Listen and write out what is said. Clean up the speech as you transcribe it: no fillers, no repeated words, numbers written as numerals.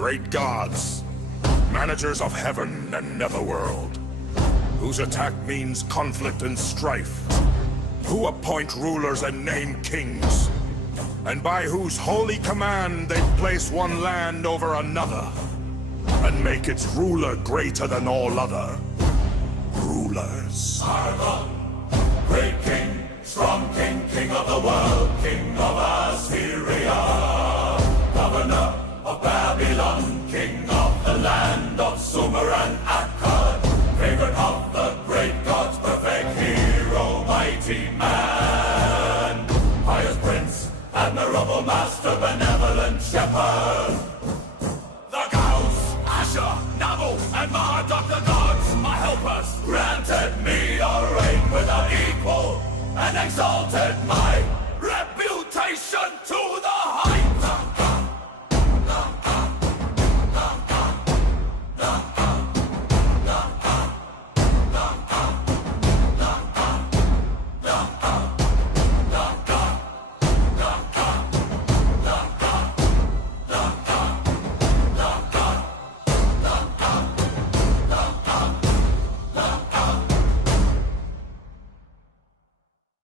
great gods, managers of heaven and netherworld, whose attack means conflict and strife, who appoint rulers and name kings, and by whose holy command they place one land over another, and make its ruler greater than all other rulers. Sargon, great king, strong king, king of the world, king of Assyria, governor of Babylon, king of the land of Sumer and Akkad, favorite of the great gods, perfect hero, mighty man, pious prince, admirable master, benevolent shepherd. The gods, Asher, Nabu, and Marduk, the gods, my helpers, granted me a reign without equal, and exalted my